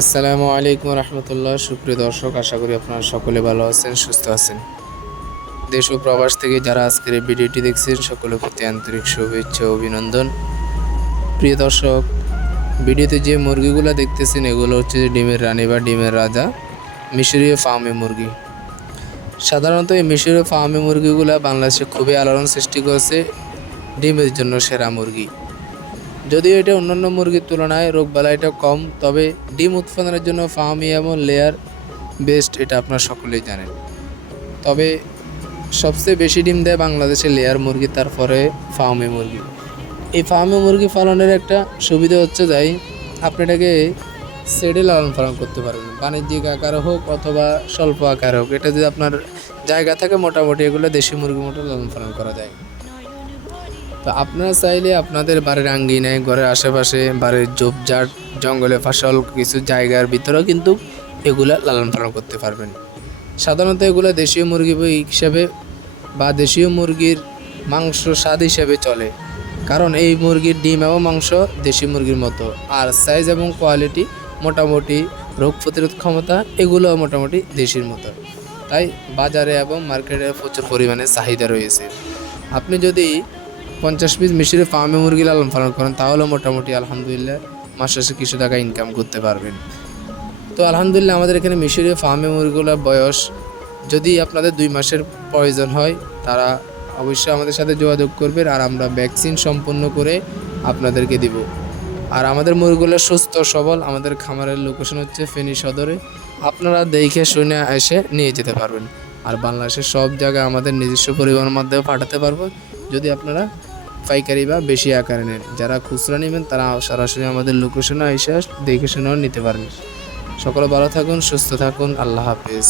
আসসালামু আলাইকুম রহমতুল্লাহ। সুপ্রিয় দর্শক, আশা করি আপনারা সকলে ভালো আছেন, সুস্থ আছেন। দেশ ও প্রবাস থেকে যারা আজকের এই ভিডিওটি দেখছেন সকলের প্রতি আন্তরিক শুভেচ্ছা ও অভিনন্দন। প্রিয় দর্শক, ভিডিওতে যে মুরগিগুলো দেখতেছেন এগুলো হচ্ছে ডিমের রানী বা ডিমের রাজা, মিশরীয় ফার্মি মুরগি। সাধারণত এই মিশরীয় ফার্মি মুরগিগুলো বাংলাদেশে খুবই আলোড়ন সৃষ্টি করেছে ডিমের জন্য সেরা মুরগি। যদিও এটা অন্যান্য মুরগির তুলনায় রোগবালাইটা কম, তবে ডিম উৎপাদনের জন্য ফার্মি এবং লেয়ার বেস্ট, এটা আপনারা সকলেই জানেন। তবে সবচেয়ে বেশি ডিম দেয় বাংলাদেশে লেয়ার মুরগি, তারপরে ফার্মি মুরগি। এই ফার্মি মুরগি পালনের একটা সুবিধা হচ্ছে যাই আপনি এটাকে সেডে লালন পালন করতে পারবেন, বাণিজ্যিক আকারে হোক অথবা স্বল্প আকারে হোক। এটা যদি আপনার জায়গা থাকে মোটামুটি এগুলো দেশি মুরগির মতো লালন পালন করা যায়। তো আপনারা চাইলে আপনাদের বাড়ির আঙ্গিনায়, ঘরের আশেপাশে, বাড়ির ঝোপঝাড়, জঙ্গলে ফসল কিছু জায়গার ভিতরেও কিন্তু এগুলা লালন পালন করতে পারবেন। সাধারণত এগুলো দেশীয় মুরগি হিসাবে বা দেশীয় মুরগির মাংস স্বাদ হিসেবে চলে, কারণ এই মুরগির ডিম এবং মাংস দেশি মুরগির মতো, আর সাইজ এবং কোয়ালিটি মোটামুটি, রোগ প্রতিরোধ ক্ষমতা এগুলো মোটামুটি দেশির মতো। তাই বাজারে এবং মার্কেটে প্রচুর পরিমাণে চাহিদা রয়েছে। আপনি যদি 50 পিস মিশরি ফার্মে মুরগি লালন পালন করেন তাহলে মোটামুটি আলহামদুলিল্লাহ মাস শেষে কিছু টাকা ইনকাম করতে পারবেন। তো আলহামদুলিল্লাহ আমাদের এখানে মিশরি ফার্মে মুরগিগুলোর বয়স, যদি আপনাদের 2 মাসের প্রয়োজন হয় তারা অবশ্যই আমাদের সাথে যোগাযোগ করবেন, আর আমরা ভ্যাকসিন সম্পন্ন করে আপনাদেরকে দিব। আর আমাদের মুরগিগুলো সুস্থ সবল। আমাদের খামারের লোকেশন হচ্ছে ফেনী সদরে, আপনারা দেখে শুনে এসে নিয়ে যেতে পারবেন। আর বাংলাদেশের সব জায়গায় আমাদের নিজস্ব পরিবহনের মাধ্যমে পাঠাতে পারবো, যদি আপনারা পাইকারি বা বেশি আকারে নেন। যারা খুচরা নেবেন তারা সরাসরি আমাদের লোকেশনে এসে দেখে শুনেও নিতে পারবেন। সকলে ভালো থাকুন, সুস্থ থাকুন, আল্লাহ হাফেজ।